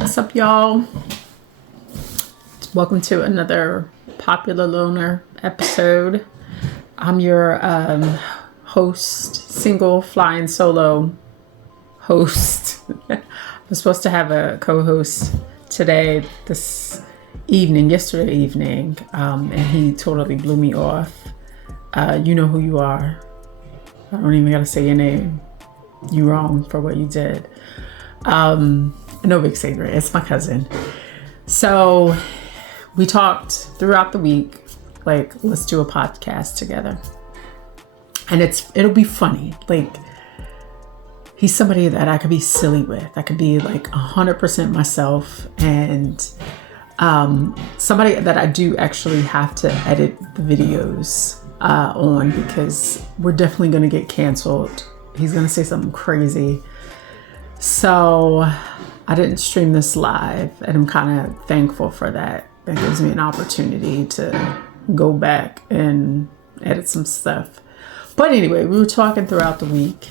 What's up, y'all? Welcome to another Popular Loner episode. I'm your host, single flying solo host. I'm supposed to have a co-host today, yesterday evening, and he totally blew me off. You know who you are. I don't even gotta say your name. You wrong for what you did. No big secret. It's my cousin. So we talked throughout the week, like, let's do a podcast together. And it'll be funny. Like, he's somebody that I could be silly with. I could be like 100% myself, and somebody that I do actually have to edit the videos on, because we're definitely going to get canceled. He's going to say something crazy. So I didn't stream this live, and I'm kind of thankful for that. That gives me an opportunity to go back and edit some stuff. But anyway, we were talking throughout the week,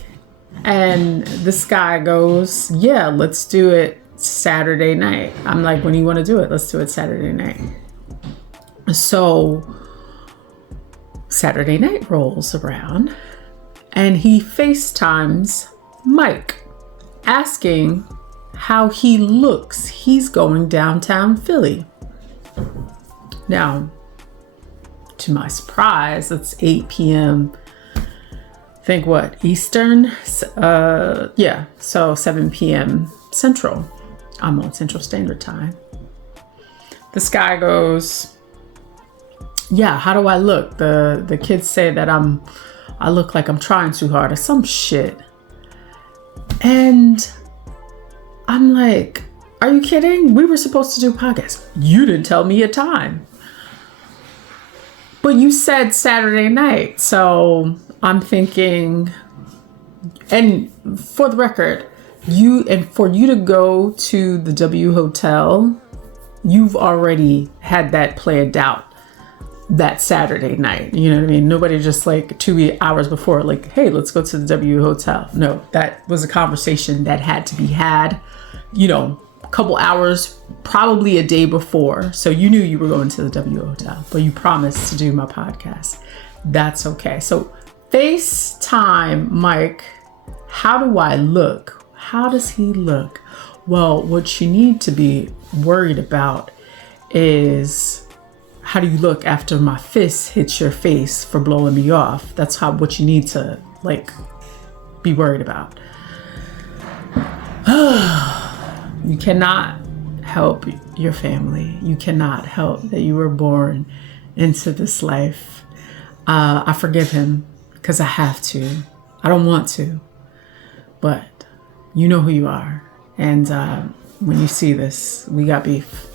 and this guy goes, yeah, let's do it Saturday night. I'm like, when do you want to do it? Let's do it Saturday night. So Saturday night rolls around, and he FaceTimes Mike, asking how he looks. He's going downtown Philly. Now, to my surprise, it's 8 p.m. Think what? Eastern? Yeah, so 7 p.m. Central. I'm on Central Standard Time. This guy goes, yeah, how do I look? The kids say that I look like I'm trying too hard or some shit. And I'm like, are you kidding? We were supposed to do a podcast. You didn't tell me a time. But you said Saturday night. So I'm thinking, and for the record, for you to go to the W Hotel, you've already had that planned out that Saturday night. You know what I mean? Nobody just like 2 hours before, like, hey, let's go to the W Hotel. No, that was a conversation that had to be had, a couple hours, probably a day before. So you knew you were going to the W Hotel, but you promised to do my podcast. That's okay. So FaceTime Mike, how do I look? How does he look? Well, what you need to be worried about is, how do you look after my fist hits your face for blowing me off? That's what you need to be worried about. You cannot help your family. You cannot help that you were born into this life. I forgive him because I have to. I don't want to, but you know who you are. And when you see this, we got beef.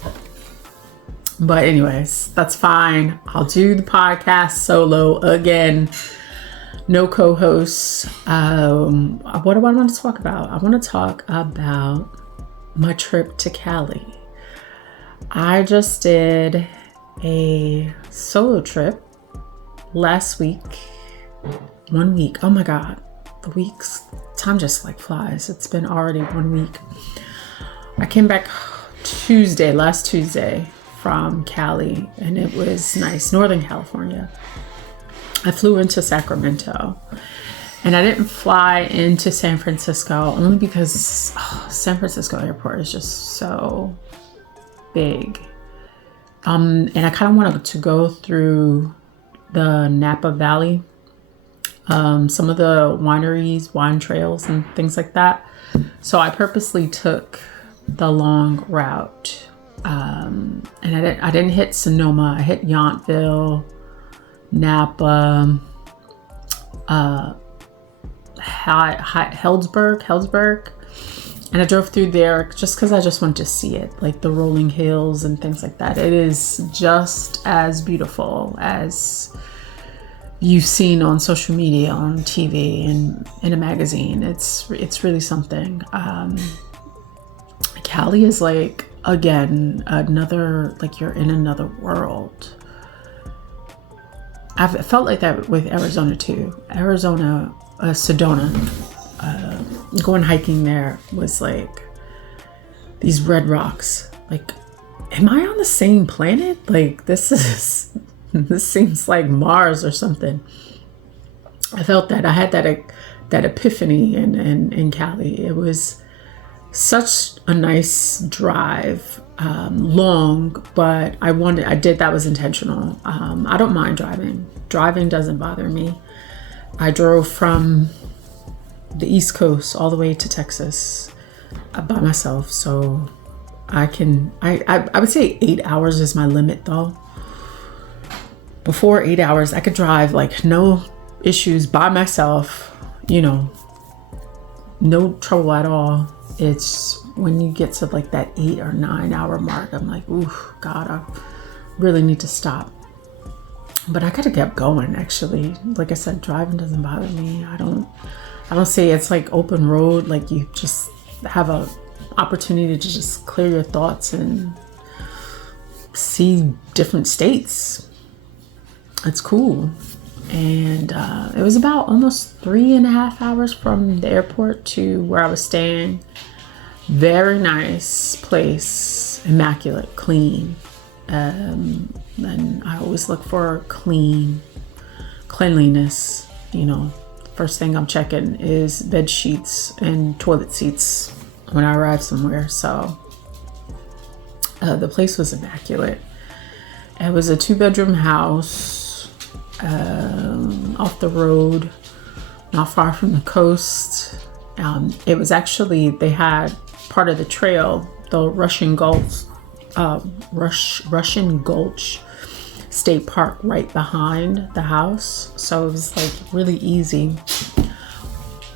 But anyways, that's fine. I'll do the podcast solo again. No co-hosts. What do I want to talk about? I want to talk about my trip to Cali. I just did a solo trip last week. 1 week. Oh my God. Time just flies. It's been already 1 week. I came back last Tuesday from Cali, and it was nice. Northern California. I flew into Sacramento, and I didn't fly into San Francisco only because San Francisco airport is just so big. And I kind of wanted to go through the Napa Valley, some of the wineries, wine trails, and things like that. So I purposely took the long route. And I didn't hit Sonoma. I hit Yountville, Napa, Healdsburg, and I drove through there just because I just wanted to see it, like the rolling hills and things like that. It is just as beautiful as you've seen on social media, on TV, and in a magazine. It's really something. Cali is again, another, you're in another world. I've felt like that with Arizona too. Sedona, going hiking there was these red rocks. Like, am I on the same planet? Like, this seems like Mars or something. I felt that. I had that epiphany in Cali. It was such a nice drive, long, but that was intentional. I don't mind driving. Driving doesn't bother me. I drove from the East Coast all the way to Texas by myself. So I would say 8 hours is my limit though. Before 8 hours, I could drive like no issues by myself, you know, no trouble at all. It's when you get to like that 8 or 9 hour mark, I'm like, ooh, God, I really need to stop. But I could have kept going actually. Like I said, driving doesn't bother me. I don't say it's like open road. Like you just have a opportunity to just clear your thoughts and see different states. It's cool. And it was about almost 3.5 hours from the airport to where I was staying. Very nice place, immaculate, clean. And I always look for cleanliness. You know, first thing I'm checking is bed sheets and toilet seats when I arrive somewhere. So the place was immaculate. It was a 2-bedroom house. Off the road, not far from the coast. It was actually, they had part of the trail, the Russian Gulch State Park right behind the house. So it was like really easy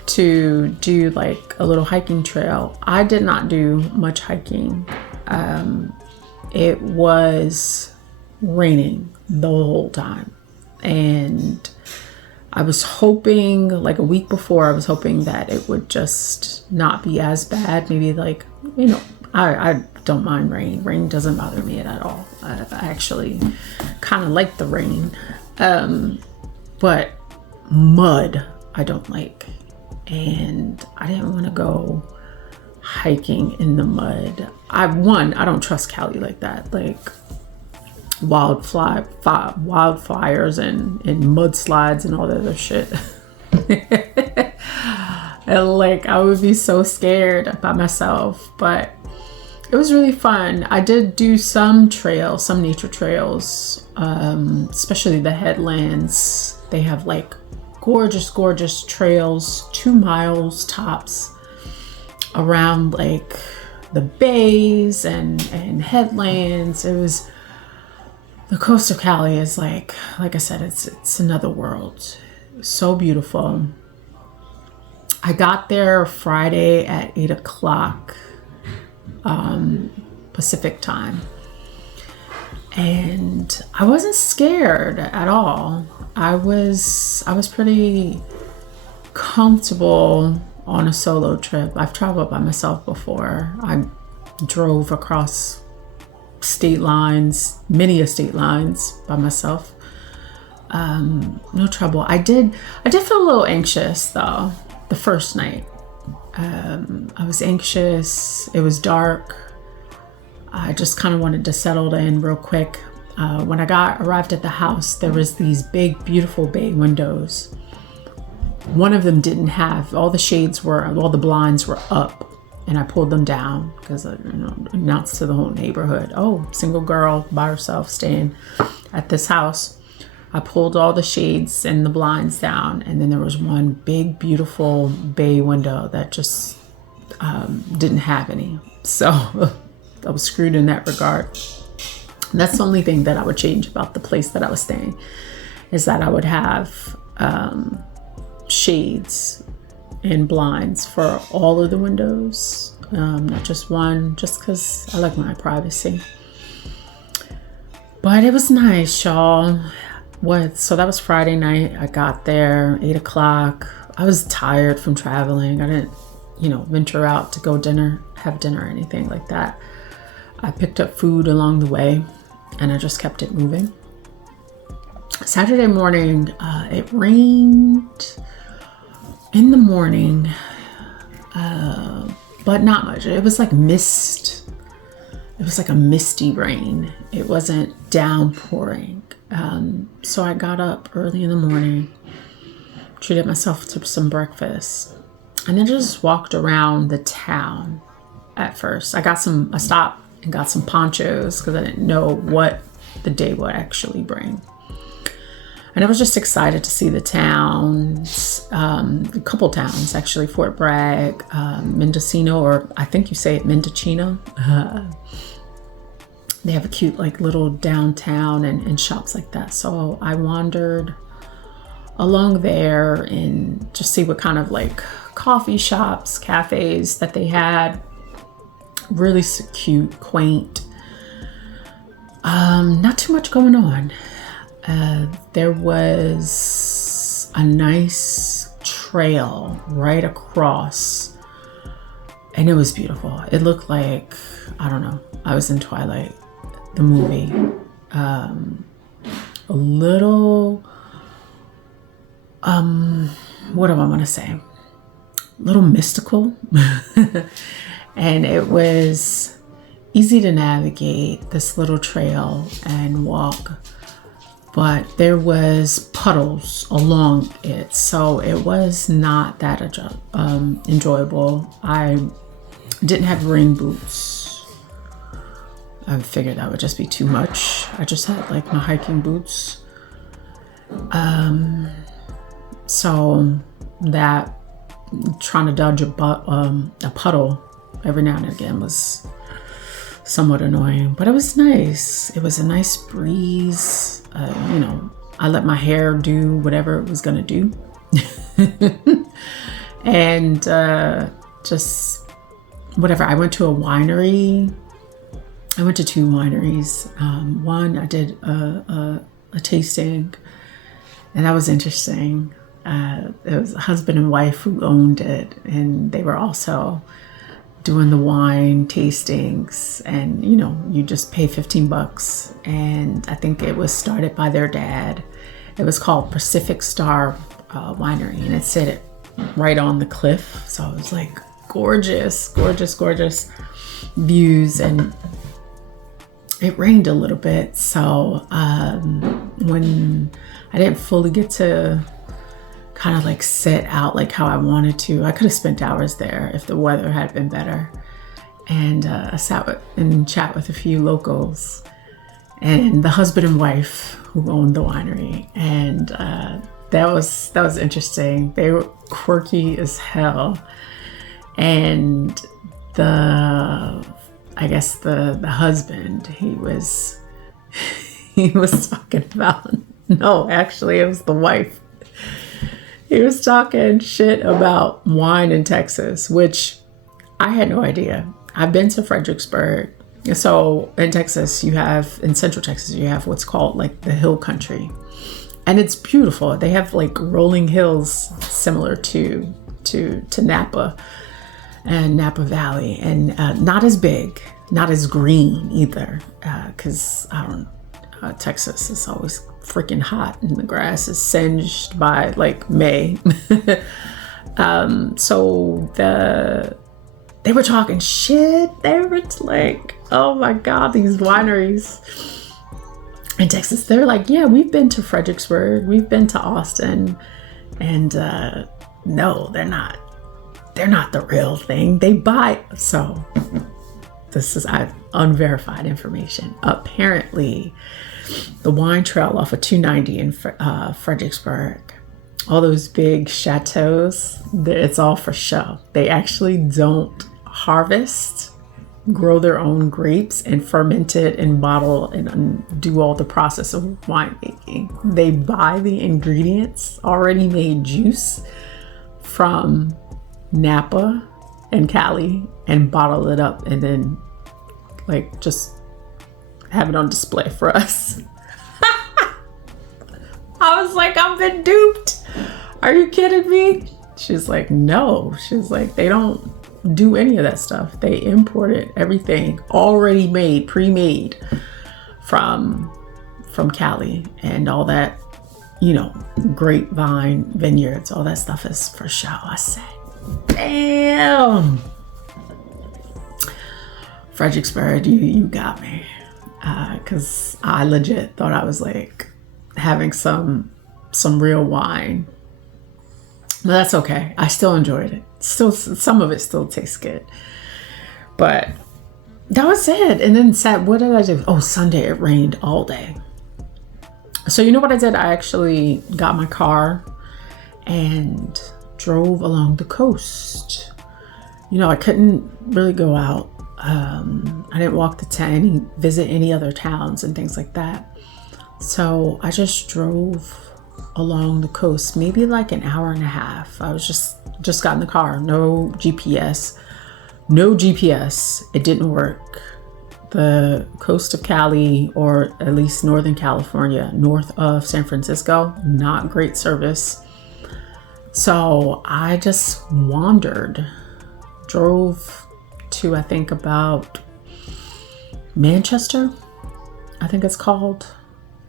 to do like a little hiking trail. I did not do much hiking. It was raining the whole time. And I was hoping, like a week before, I was hoping that it would just not be as bad. Maybe like, you know, I don't mind rain. Rain doesn't bother me at all. I actually kind of like the rain. But mud, I don't like. And I didn't want to go hiking in the mud. I don't trust Cali like that. Like, wildfires and mudslides and all that other shit. And like, I would be so scared by myself, but it was really fun. I did do some nature trails, especially the headlands. They have like gorgeous trails, 2 miles tops, around like the bays and headlands. The coast of Cali is like I said, it's another world. So beautiful. I got there Friday at 8 o'clock Pacific time. And I wasn't scared at all. I was pretty comfortable on a solo trip. I've traveled by myself before. I drove across many state lines by myself. No trouble. I did feel a little anxious though the first night. I was anxious. It was dark. I just kind of wanted to settle in real quick. When I arrived at the house, there was these big, beautiful bay windows. One of them didn't have, all the blinds were up. And I pulled them down because I announced to the whole neighborhood, oh, single girl by herself staying at this house. I pulled all the shades and the blinds down. And then there was one big, beautiful bay window that just didn't have any. So I was screwed in that regard. And that's the only thing that I would change about the place that I was staying, is that I would have shades and blinds for all of the windows, not just one, just because I like my privacy. But it was nice, y'all. So that was Friday night. I got there 8 o'clock. I was tired from traveling. I didn't, venture out to go have dinner or anything like that. I picked up food along the way and I just kept it moving. Saturday morning, it rained in the morning, but not much. It was like mist. It was like a misty rain. It wasn't downpouring. So I got up early in the morning, treated myself to some breakfast, and then just walked around the town at first. I stopped and got some ponchos because I didn't know what the day would actually bring. And I was just excited to see the towns, a couple towns actually, Fort Bragg, Mendocino, or I think you say it Mendocino. They have a cute like little downtown and shops like that. So I wandered along there and just see what kind of like coffee shops, cafes that they had. Really cute, quaint. Not too much going on. There was a nice trail right across, and it was beautiful. It looked like, I don't know, I was in Twilight, the movie. A little, what do I want to say? A little mystical. And it was easy to navigate this little trail and walk, but there was puddles along it, so it was not that enjoyable. I didn't have rain boots. I figured that would just be too much. I just had like my hiking boots. So that trying to dodge a puddle every now and again was somewhat annoying, but it was nice. It was a nice breeze. I let my hair do whatever it was gonna do. And just whatever. I went to a winery. I went to 2 wineries. One, I did a tasting, and that was interesting. It was a husband and wife who owned it, and they were also doing the wine tastings, and you just pay $15, and I think it was started by their dad. It was called Pacific Star Winery, and it said right on the cliff, so it was like gorgeous views. And it rained a little bit, so when I didn't fully get to kind of like sit out like how I wanted to. I could have spent hours there if the weather had been better. And I sat and chat with a few locals and the husband and wife who owned the winery. And that was interesting. They were quirky as hell. And the husband, he was talking about, no, actually it was the wife. He was talking shit about wine in Texas, which I had no idea. I've been to Fredericksburg. So in Texas, in Central Texas, you have what's called like the hill country. And it's beautiful. They have like rolling hills similar to Napa and Napa Valley. And not as big, not as green either. Because Texas is always freaking hot and the grass is singed by like May. So they were talking shit. They were like, oh my God, these wineries in Texas. They're like, yeah, we've been to Fredericksburg, we've been to Austin, and no, they're not the real thing. They buy. So this is unverified information. Apparently, the wine trail off of 290 in Fredericksburg, all those big chateaus, it's all for show. They actually don't harvest, grow their own grapes and ferment it and bottle and do all the process of winemaking. They buy the ingredients, already made juice from Napa and Cali, and bottle it up and then like just have it on display for us. I was like, I've been duped. Are you kidding me? She's like, no. She's like, they don't do any of that stuff. They imported everything already made, pre-made from Cali, and all that, grapevine vineyards, all that stuff is for show. I said, damn. Fredericksburg, you got me. Because I legit thought I was like having some real wine. But that's okay. I still enjoyed it. Still, some of it still tastes good. But that was it. And then what did I do? Oh, Sunday it rained all day. So you know what I did? I actually got my car and drove along the coast. You know, I couldn't really go out. I didn't walk visit any other towns and things like that. So I just drove along the coast, maybe like an hour and a half. I was just got in the car. No GPS. It didn't work. The coast of Cali, or at least Northern California, north of San Francisco, not great service. So I just wandered, drove to, I think, about Manchester, I think it's called.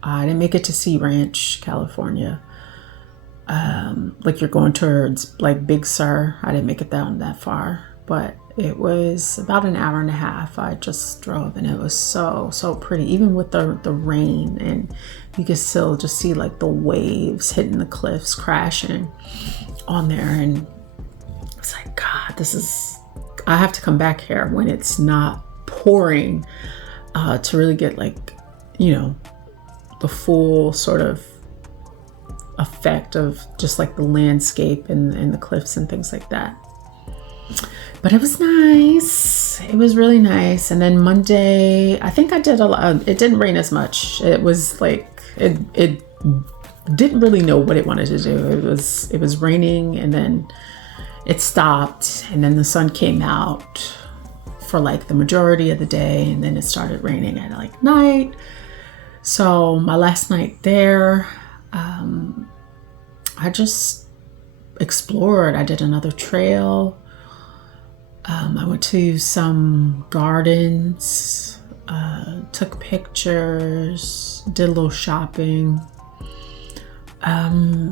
I didn't make it to Sea Ranch, California. Like you're going towards like Big Sur. I didn't make it down that far, but it was about an hour and a half. I just drove, and it was so pretty, even with the rain, and you could still just see like the waves hitting the cliffs, crashing on there. And it's like, God, I have to come back here when it's not pouring to really get like, you know, the full sort of effect of just like the landscape and the cliffs and things like that. But it was nice. It was really nice. And then Monday, I think I did a lot. It didn't rain as much. It was like, it didn't really know what it wanted to do. It was raining, and then it stopped, and then the sun came out for like the majority of the day, and then it started raining at like night. So my last night there, I just explored. I did another trail. I went to some gardens, took pictures, did a little shopping.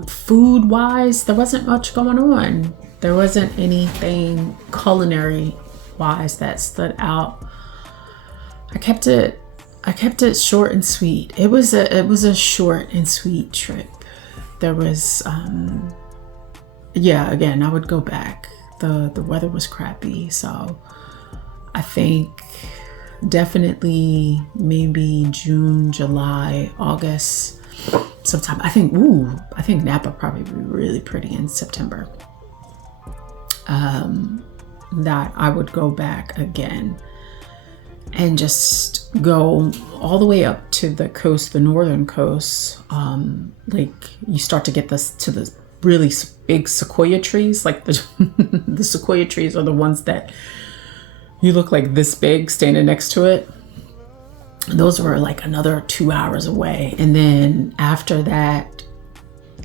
Food wise, there wasn't much going on. There wasn't anything culinary wise that stood out. I kept it short and sweet. It was a short and sweet trip. There was again, I would go back. The weather was crappy, so I think definitely maybe June, July, August, sometime. I think Napa probably be really pretty in September. That I would go back again and just go all the way up to the coast, the northern coast. Like you start to get to the really big sequoia trees. Like the sequoia trees are the ones that you look like this big standing next to it. Those were like another 2 hours away. And then after that,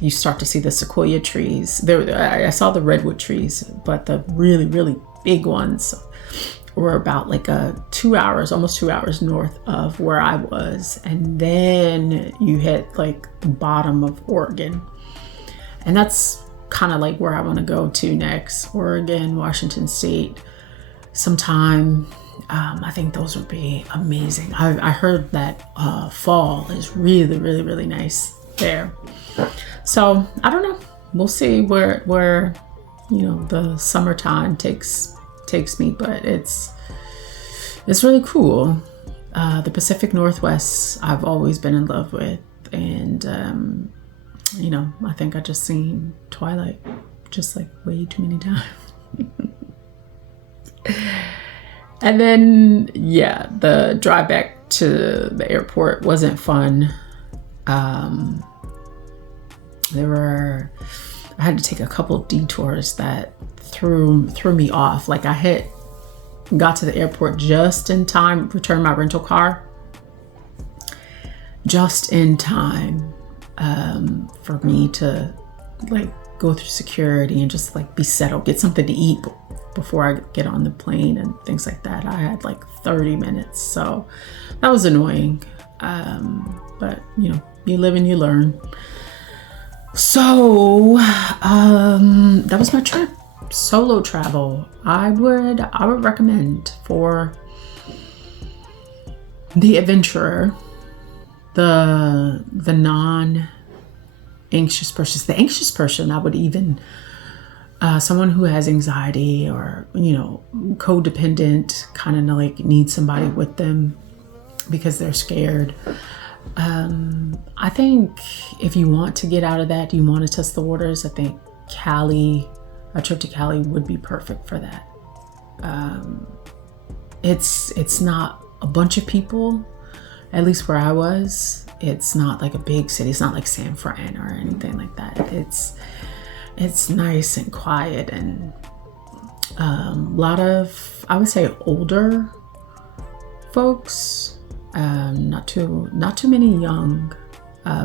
you start to see the sequoia trees. I saw the redwood trees, but the really, really big ones were about like almost 2 hours north of where I was. And then you hit like the bottom of Oregon. And that's kind of like where I want to go to next. Oregon, Washington State, sometime. I think those would be amazing. I heard that fall is really, really, really nice there. So I don't know. We'll see where the summertime takes me, but it's really cool. The Pacific Northwest I've always been in love with, and I think I just seen Twilight just like way too many times. And then the drive back to the airport wasn't fun. I had to take a couple detours that threw me off. Like I got to the airport just in time, returned my rental car just in time for me to like go through security and just like be settled, get something to eat before I get on the plane and things like that. I had like 30 minutes, so that was annoying. But you live and you learn. So that was my trip. Solo travel. I would recommend for the adventurer, the non-anxious person. The anxious person, I would even, someone who has anxiety or, codependent, kind of like needs somebody with them because they're scared. I think if you want to get out of that, you want to test the waters, I think Cali, a trip to Cali would be perfect for that. It's not a bunch of people, at least where I was. It's not like a big city. It's not like San Fran or anything like that. It's nice and quiet, and a lot of, I would say, older folks. Not too many young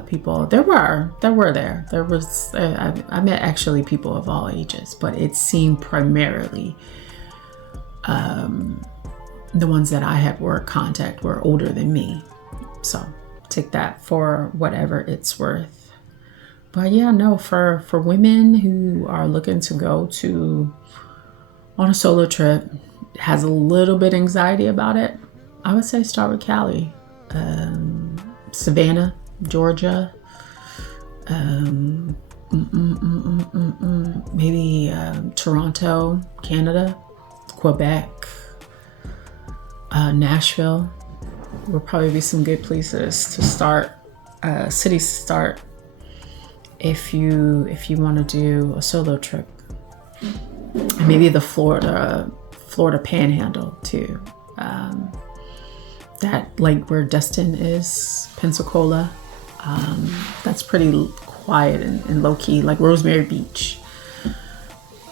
people. There was I met actually people of all ages, but it seemed primarily the ones that I had contact were older than me. So take that for whatever it's worth. But yeah, no, for women who are looking to go on a solo trip, has a little bit anxiety about it, I would say start with Cali, Savannah, Georgia, maybe Toronto, Canada, Quebec, Nashville will probably be some good places to start, cities to start if you want to do a solo trip. And maybe the Florida Panhandle too. That, like where Destin is, Pensacola, that's pretty quiet and low key, like Rosemary Beach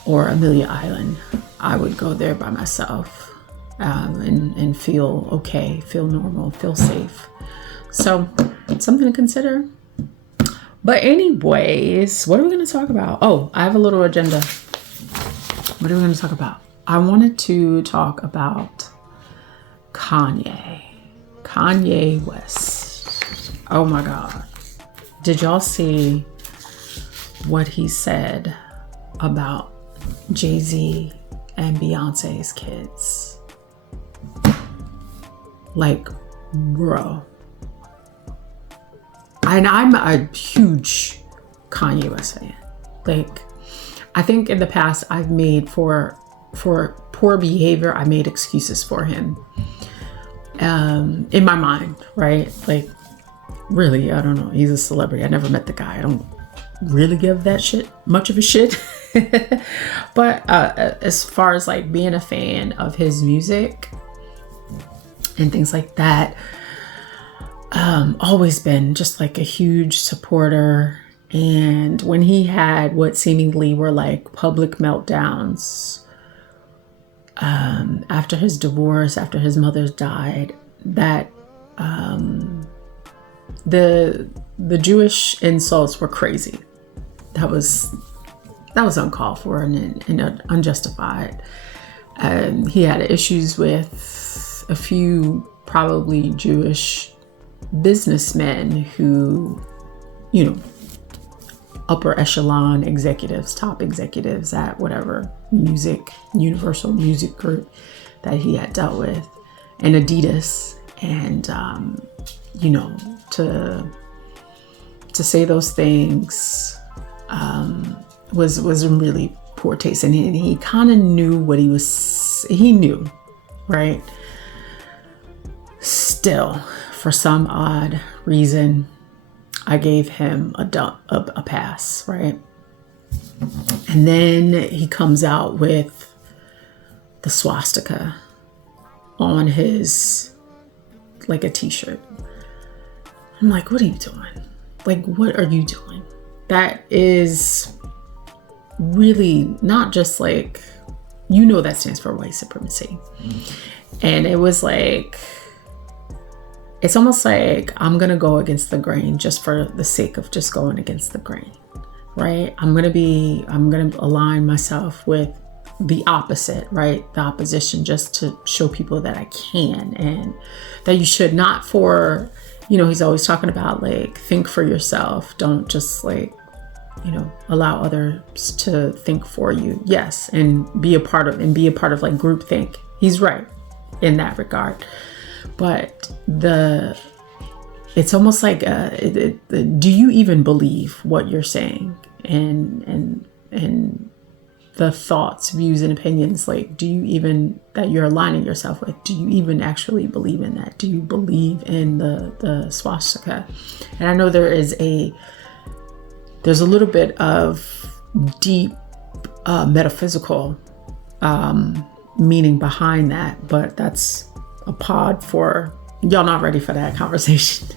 or Amelia Island. I would go there by myself and feel okay, feel normal, feel safe. So something to consider. But anyways, what are we going to talk about? Oh, I have a little agenda. What are we going to talk about? I wanted to talk about Kanye West. Oh my God. Did y'all see what he said about Jay-Z and Beyonce's kids? Like, bro. And I'm a huge Kanye West fan. Like, I think in the past I've made for poor behavior, I made excuses for him. In my mind, right? Like, really, I don't know. He's a celebrity. I never met the guy. I don't really give that shit much of a shit. But as far as like being a fan of his music and things like that, always been just like a huge supporter. And when he had what seemingly were like public meltdowns, after his divorce, after his mother died, that the Jewish insults were crazy. That was uncalled for and unjustified. He had issues with a few probably Jewish businessmen who, upper echelon executives, top executives at whatever Universal Music Group that he had dealt with, and Adidas, and to say those things was in really poor taste, and he kind of knew what he knew, right? Still, for some odd reason, I gave him a pass, right? And then he comes out with the swastika on his, like, a t-shirt. I'm like, what are you doing? Like, what are you doing? That is really not just like, that stands for white supremacy. And it was like, it's almost like I'm going to go against the grain just for the sake of just going against the grain, right? I'm going to align myself with the opposite, right? The opposition, just to show people that I can, and that you should not for, he's always talking about like, think for yourself. Don't just like, allow others to think for you. Yes. And be a part of like groupthink. He's right in that regard. But it's almost like, do you even believe what you're saying? And the thoughts, views, and opinions, like, do you even, that you're aligning yourself with, do you even actually believe in that? Do you believe in the swastika? And I know there's a little bit of deep metaphysical meaning behind that, but that's a pod for, y'all not ready for that conversation.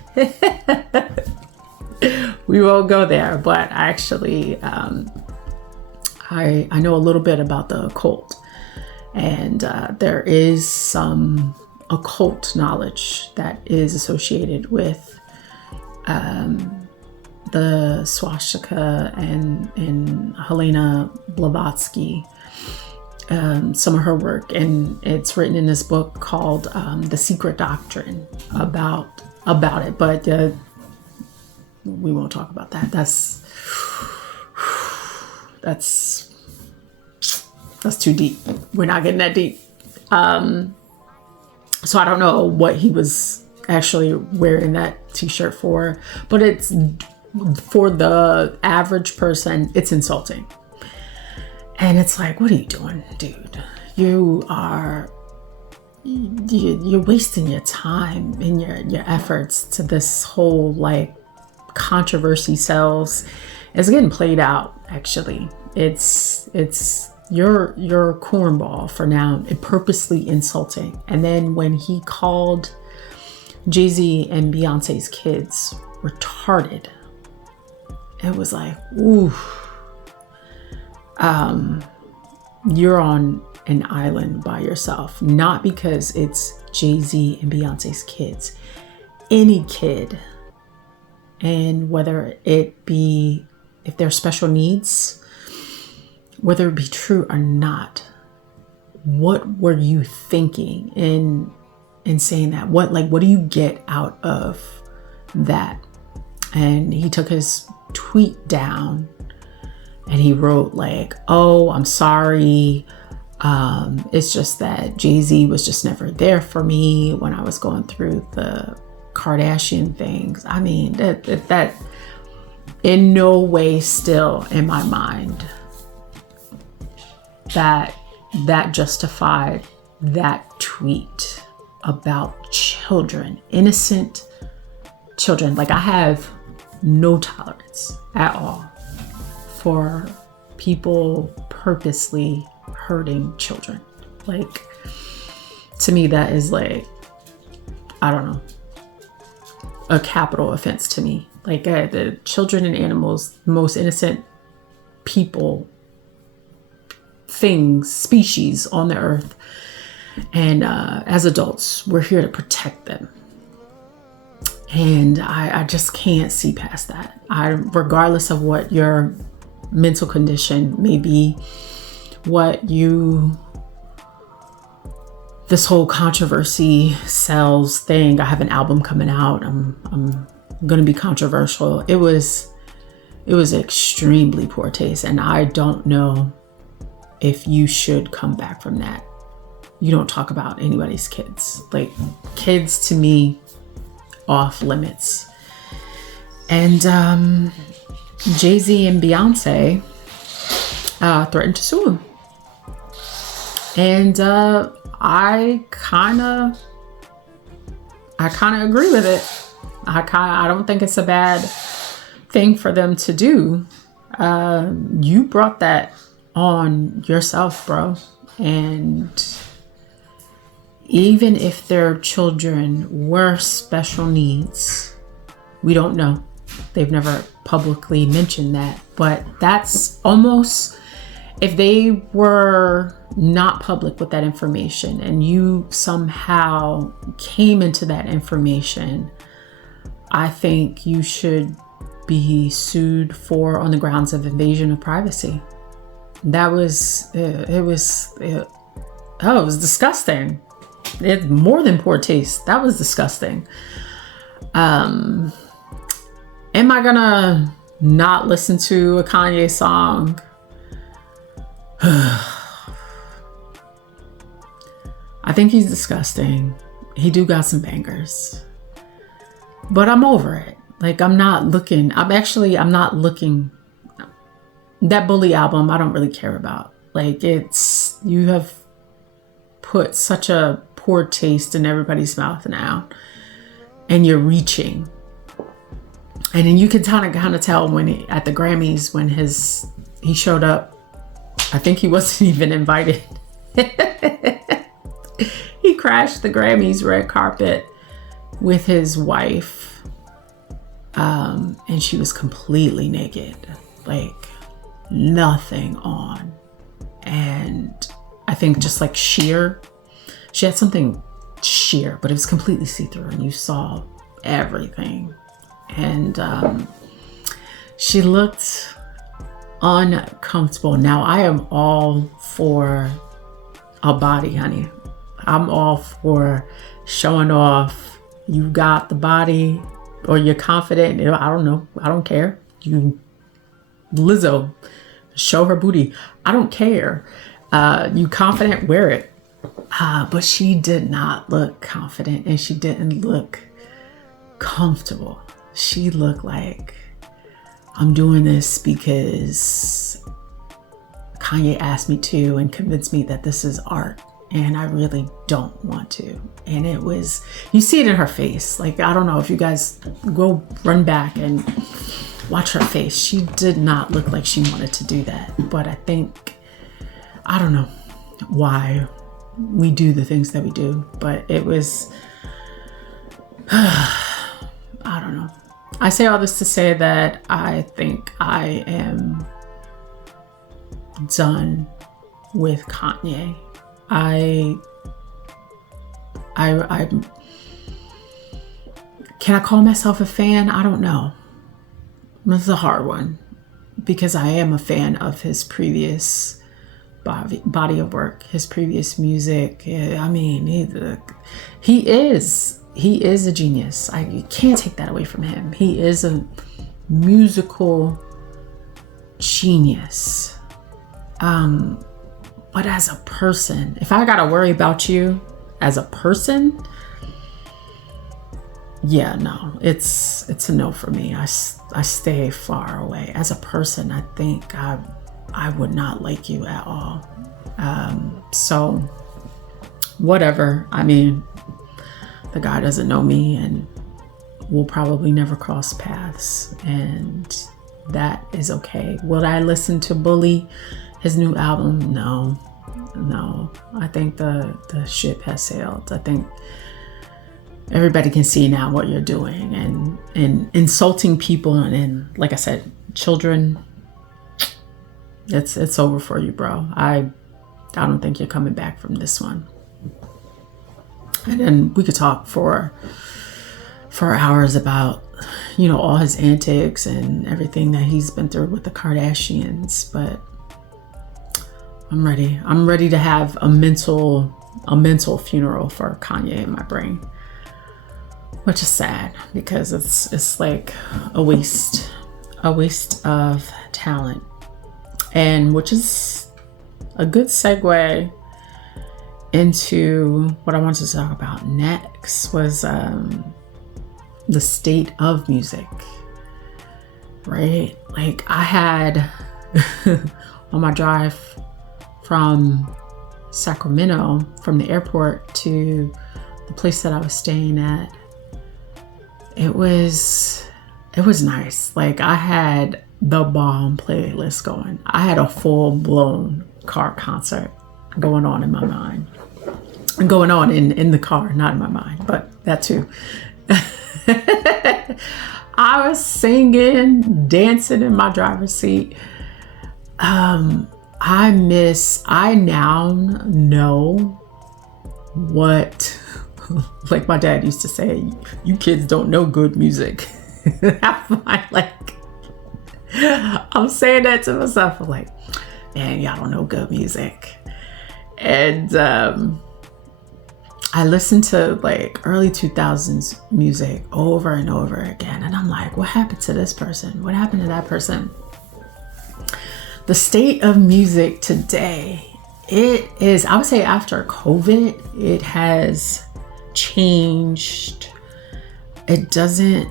We won't go there, but actually, I know a little bit about the occult, and there is some occult knowledge that is associated with the swastika and Helena Blavatsky, some of her work, and it's written in this book called The Secret Doctrine about it, but we won't talk about that. That's too deep. We're not getting that deep. So I don't know what he was actually wearing that t-shirt for, but it's, for the average person, it's insulting. And it's like, what are you doing, dude? You're wasting your time and your efforts to this whole like controversy sells. It's getting played out, actually. It's your cornball for now, and purposely insulting. And then when he called Jay-Z and Beyonce's kids retarded, it was like, ooh, you're on an island by yourself. Not because it's Jay-Z and Beyonce's kids, any kid. And whether it be, if they're special needs, whether it be true or not, what were you thinking in saying that? What do you get out of that? And he took his tweet down and he wrote like, oh, I'm sorry. It's just that Jay-Z was just never there for me when I was going through the Kardashian things. I mean, that in no way still in my mind that justified that tweet about children, innocent children. Like, I have no tolerance at all for people purposely hurting children. Like, to me, that is like, I don't know, a capital offense to me. Like, the children and animals, most innocent people, things, species on the earth. And as adults, we're here to protect them. And I just can't see past that. Regardless of what your mental condition may be, this whole controversy sells thing. I have an album coming out. I'm going to be controversial. It was extremely poor taste. And I don't know if you should come back from that. You don't talk about anybody's kids. Like, kids to me, off limits. And Jay-Z and Beyonce threatened to sue him. And I kind of agree with it. I don't think it's a bad thing for them to do. You brought that on yourself, bro. And even if their children were special needs, we don't know. They've never publicly mentioned that. But that's almost, if they were not public with that information and you somehow came into that information, I think you should be sued for on the grounds of invasion of privacy. That was, it was disgusting. It's more than poor taste. That was disgusting. Am I gonna not listen to a Kanye song? I think he's disgusting. he do got some bangers, but I'm over it. Like, I'm not looking. I'm not looking. That Bully album, I don't really care about. Like, you have put such a poor taste in everybody's mouth now, and you're reaching. And then you can kind of tell when at the Grammys, when he showed up, I think he wasn't even invited. He crashed the Grammys red carpet with his wife, and she was completely naked, like nothing on. And I think just like sheer, she had something sheer, but it was completely see-through, and you saw everything. And she looked uncomfortable. Now, I am all for a body, honey. I'm all for showing off. You got the body, or you're confident. I don't know. I don't care. Lizzo, show her booty. I don't care. You confident, wear it. But she did not look confident, and she didn't look comfortable. She looked like, I'm doing this because Kanye asked me to and convinced me that this is art, and I really don't want to. And it was, you see it in her face. Like, I don't know if you guys go run back and watch her face. She did not look like she wanted to do that. But I don't know why we do the things that we do, but it was, I don't know. I say all this to say that I think I am done with Kanye. Can I call myself a fan? I don't know. This is a hard one, because I am a fan of his previous body of work, his previous music. I mean, he is a genius. You can't take that away from him. He is a musical genius. But as a person, if I gotta worry about you as a person, yeah, no, it's a no for me. I stay far away. As a person, I think I would not like you at all. So whatever. I mean, the guy doesn't know me, and we'll probably never cross paths, and that is okay. Will I listen to Bully, his new album? No. I think the ship has sailed. I think everybody can see now what you're doing, and insulting people, and like I said, children. It's over for you, bro. I don't think you're coming back from this one. And then we could talk for hours about, all his antics and everything that he's been through with the Kardashians. But I'm ready. I'm ready to have a mental funeral for Kanye in my brain, which is sad, because it's like a waste of talent, and which is a good segue into what I wanted to talk about next, was the state of music, right? Like, I had on my drive from Sacramento, from the airport to the place that I was staying at, it was nice. Like, I had the bomb playlist going. I had a full-blown car concert going on in my mind. Going on in the car, not in my mind, but that too. I was singing, dancing in my driver's seat. I now know what, like my dad used to say, you kids don't know good music. I'm saying that to myself. I'm like, man, y'all don't know good music. And I listened to like early 2000s music over and over again. And I'm like, what happened to this person? What happened to that person? The state of music today, it is, I would say after COVID, it has changed. It doesn't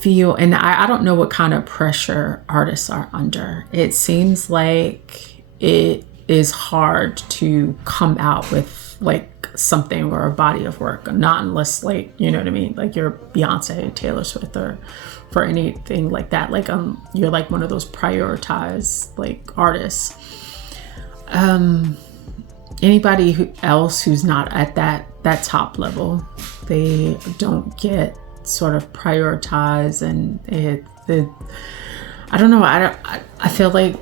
feel, and I don't know what kind of pressure artists are under. It seems like it is hard to come out with like something or a body of work, not unless like, you know what I mean, like you're Beyonce, Taylor Swift, or for anything like that. Like you're like one of those prioritized like artists. Anybody else who's not at that top level, they don't get sort of prioritized, and I don't know. I feel like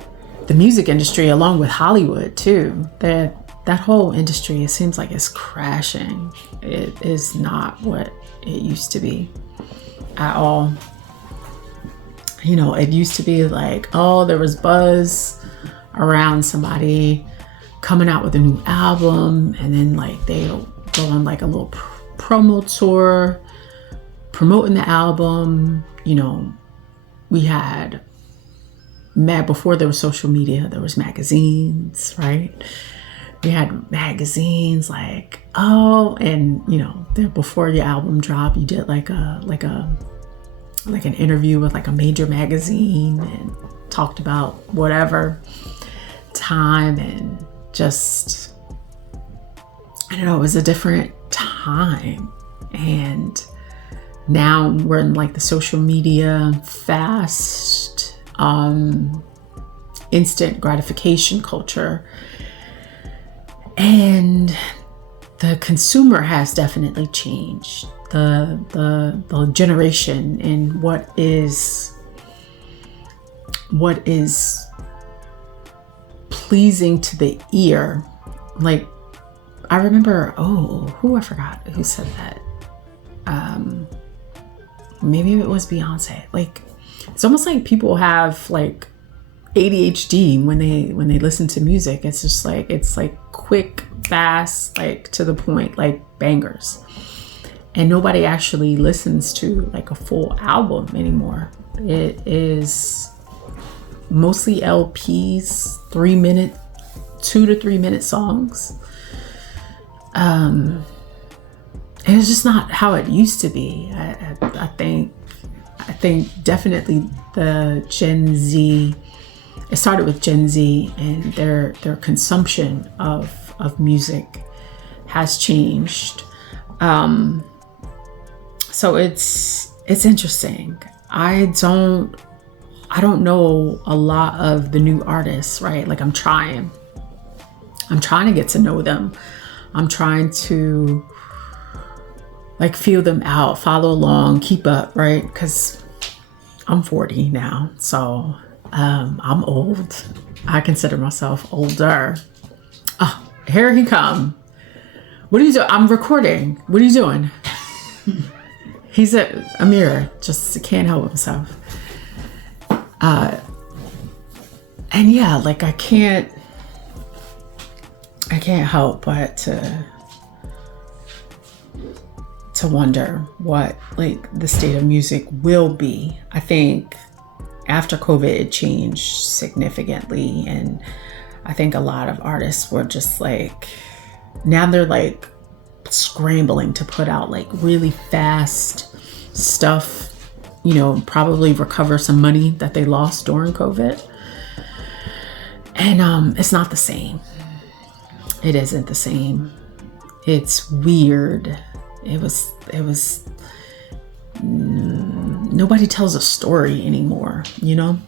the music industry, along with Hollywood too, that whole industry, it seems like it's crashing. It is not what it used to be at all. You know, it used to be like, oh, there was buzz around somebody coming out with a new album, and then like they'll go on like a little promo tour promoting the album. You know, we had before there was social media, there was magazines, right? We had magazines like, oh, and you know, before your album drop, you did like an interview with like a major magazine and talked about whatever time, and just, I don't know, it was a different time. And now we're in like the social media fast, instant gratification culture. And the consumer has definitely changed. The generation and what is pleasing to the ear. Like, I remember, I forgot who said that. Maybe it was Beyonce. Like, it's almost like people have like ADHD when they listen to music. It's just like, it's like quick, fast, like to the point, like bangers. And nobody actually listens to like a full album anymore. It is mostly LPs, 2 to 3 minute songs. And it's just not how it used to be. I think definitely the Gen Z, it started with Gen Z, and their consumption of music has changed. So it's interesting. I don't know a lot of the new artists, right? Like I'm trying to get to know them. I'm trying to like feel them out, follow along, keep up, right? Because I'm 40 now, so I'm old. I consider myself older. Oh, here he come. What are you doing? I'm recording. What are you doing? He's Amir, just can't help himself. And yeah, like I can't help but to wonder what like the state of music will be. I think after COVID, it changed significantly, and I think a lot of artists were just like, now they're like scrambling to put out like really fast stuff, you know, probably recover some money that they lost during COVID. And it's not the same. It isn't the same. It's weird. It was nobody tells a story anymore, you know?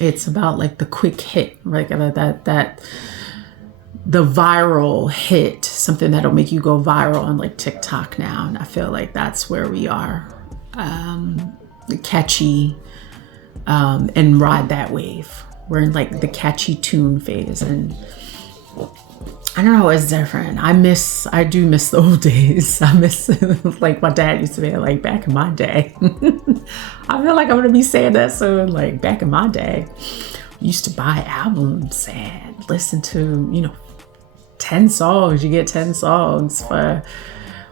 It's about like the quick hit, like that the viral hit, something that'll make you go viral on like TikTok now. And I feel like that's where we are. Catchy, and ride that wave. We're in like the catchy tune phase, and I don't know, it's different. I do miss the old days. I miss like my dad used to be like back in my day. I feel like I'm gonna be saying that soon. Like back in my day, we used to buy albums and listen to, you know, 10 songs. You get 10 songs for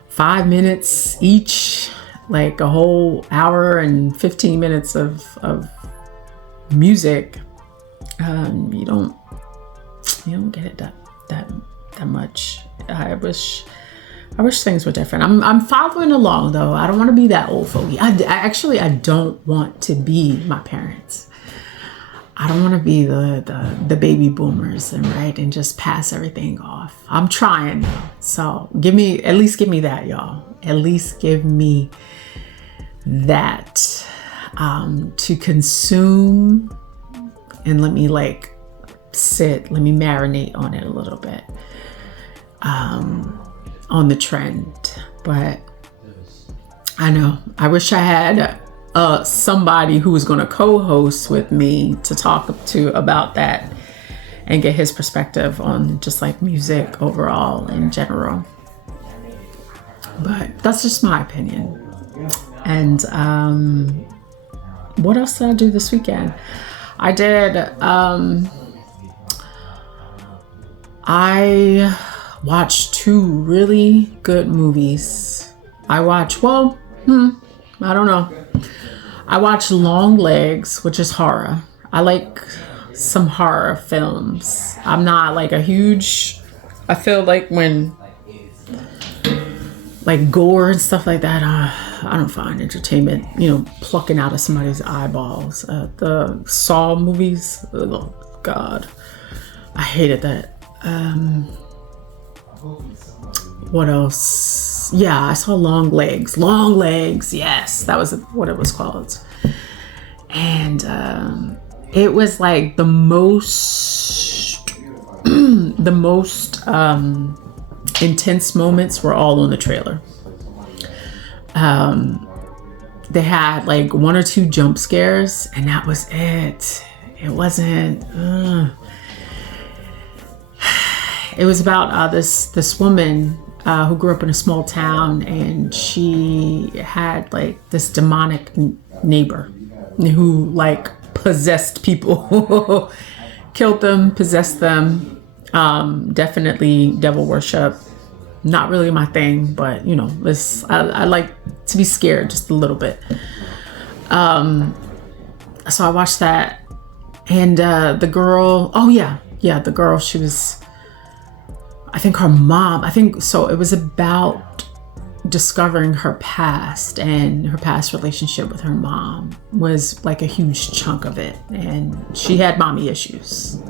5 minutes each, like a whole hour and 15 minutes of music. You don't get it that much I wish things were different. I'm following along though. I don't want to be that old fogey. I don't want to be my parents. I don't want to be the baby boomers and just pass everything off. I'm trying though. So at least give me that, y'all. At least give me that to consume, and let me let me marinate on it a little bit, on the trend. But I know, I wish I had somebody who was going to co-host with me to talk to about that and get his perspective on just like music overall in general. But that's just my opinion. And what else did I do this weekend? I watched 2 really good movies. I watched Long Legs, which is horror. I like some horror films. I'm not like I feel like when like gore and stuff like that, I don't find entertainment, plucking out of somebody's eyeballs. The Saw movies, oh God, I hated that. What else? Yeah, I saw Long Legs. Yes, that was what it was called. And it was like the most intense moments were all on the trailer. They had like 1 or 2 jump scares, and that was it. It wasn't. It was about this woman who grew up in a small town, and she had like this demonic neighbor who like possessed people, killed them, possessed them. Definitely devil worship. Not really my thing, but I like to be scared just a little bit. So I watched that, and the girl. Oh yeah, the girl. She was. I think her mom. So. It was about discovering her past, and her past relationship with her mom was like a huge chunk of it, and she had mommy issues,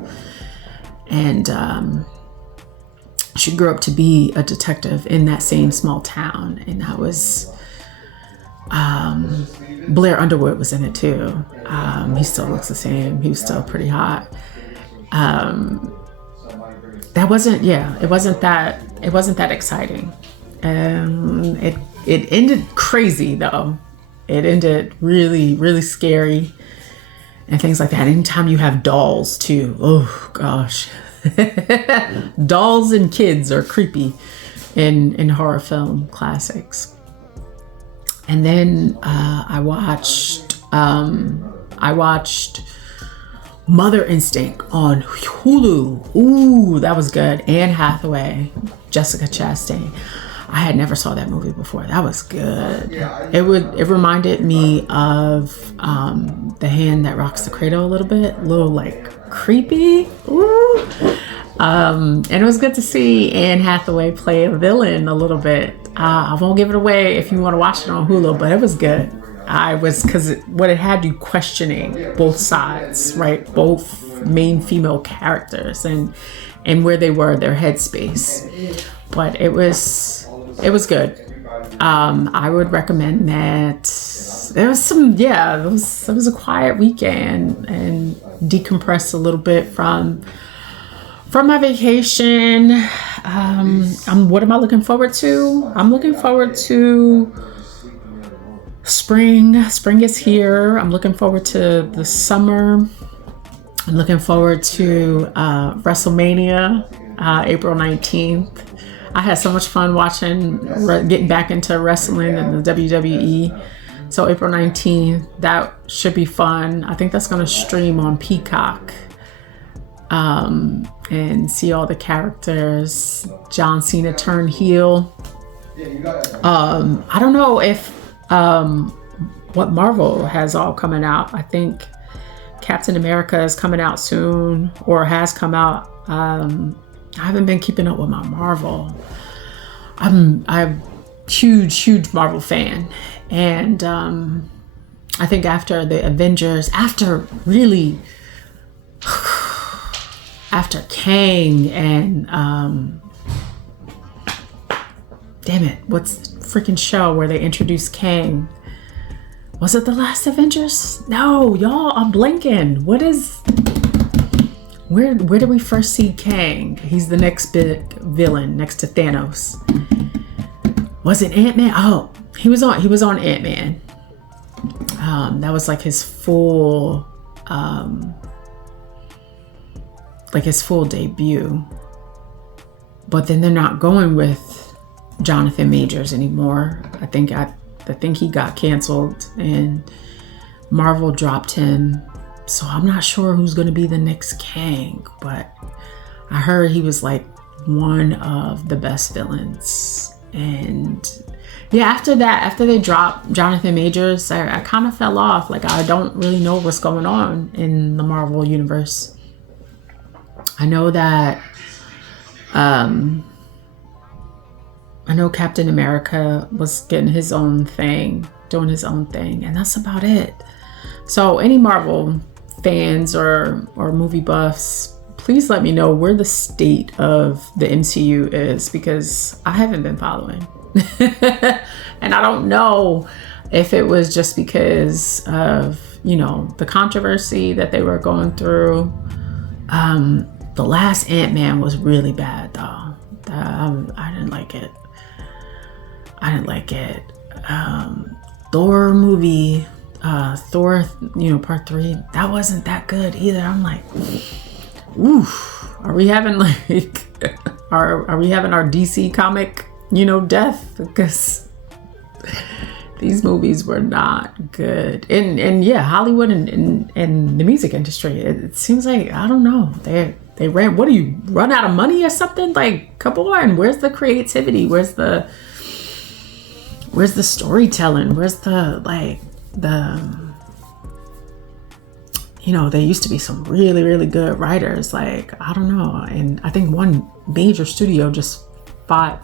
and she grew up to be a detective in that same small town, and that was Blair Underwood was in it too. He still looks the same. He was still pretty hot. It wasn't that exciting. It ended crazy though. It ended really, really scary and things like that. Anytime you have dolls too, oh gosh. Dolls and kids are creepy in horror film classics. And then I watched Mother Instinct on Hulu. Ooh, that was good. Anne Hathaway, Jessica Chastain. I had never saw that movie before. That was good. It reminded me of The Hand That Rocks the Cradle a little bit. A little like creepy. Ooh. And it was good to see Anne Hathaway play a villain a little bit. I won't give it away if you want to watch it on Hulu, but it was good. Because it had you questioning both sides, right? Both main female characters and where they were, their headspace. But it was good. I would recommend that. It was a quiet weekend and decompress a little bit from my vacation. What am I looking forward to? I'm looking forward to spring. Spring is here. I'm looking forward to the summer. I'm looking forward to WrestleMania, April 19th. I had so much fun getting back into wrestling and the WWE. So April 19th, that should be fun. I think that's going to stream on Peacock. And see all the characters. John Cena turned heel. I don't know if what Marvel has all coming out. I think Captain America is coming out soon, or has come out. I haven't been keeping up with my Marvel. I'm huge Marvel fan, and I think after the Avengers, after Kang and damn it, what's the freaking show where they introduced Kang? Was it The Last Avengers? No, y'all, I'm blanking. Where did we first see Kang? He's the next big villain next to Thanos. Was it Ant-Man? Oh, he was on Ant-Man. That was like his full debut. But then they're not going with Jonathan Majors anymore. I think he got canceled and Marvel dropped him. So I'm not sure who's going to be the next Kang, but I heard he was like one of the best villains. And yeah, after they dropped Jonathan Majors, I kind of fell off. Like, I don't really know what's going on in the Marvel universe. I know that I know Captain America was getting his own thing, doing his own thing, and that's about it. So any Marvel fans or movie buffs, please let me know where the state of the MCU is, because I haven't been following. And I don't know if it was just because of, the controversy that they were going through. The last Ant-Man was really bad though. I didn't like it. Thor movie, Thor, part 3, that wasn't that good either. I'm like, oof, are we having like, are we having our DC comic, death? Because these movies were not good. And yeah, Hollywood and the music industry, it seems like, I don't know, they ran, what do you run out of money or something? Like, come on, where's the creativity? Where's the storytelling? Where's there used to be some really, really good writers. Like, I don't know. And I think one major studio just fought,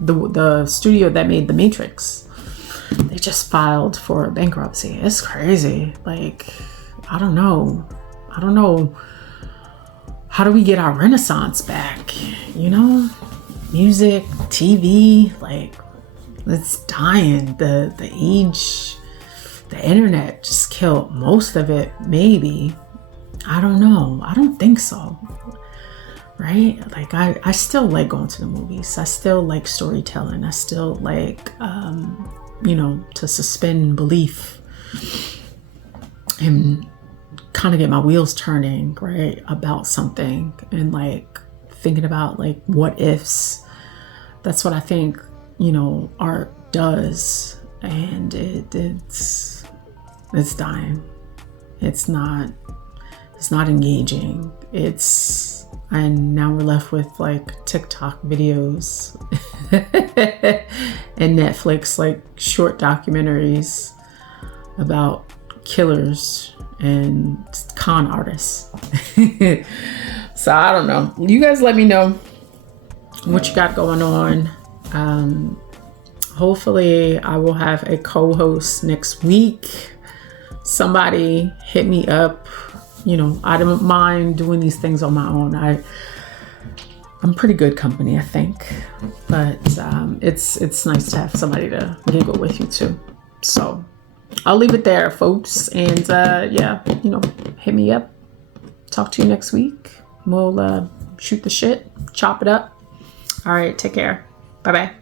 the studio that made The Matrix. They just filed for bankruptcy. It's crazy. Like, I don't know. How do we get our renaissance back? Music, TV, like, it's dying. The age, the internet just killed most of it, maybe. I don't know. I don't think so. Right? Like, I still like going to the movies. I still like storytelling. I still like, to suspend belief and kind of get my wheels turning, right, about something, and like thinking about like what ifs. That's what I think, art does. And it's dying. It's not engaging. And now we're left with like TikTok videos and Netflix, like short documentaries about killers and con artists. So I don't know. You guys let me know what you got going on. Hopefully I will have a co-host next week. Somebody hit me up. I don't mind doing these things on my own. I'm pretty good company, I think. But it's nice to have somebody to giggle with you too. So I'll leave it there, folks. And hit me up. Talk to you next week. We'll shoot the shit, chop it up. All right, take care. Bye-bye.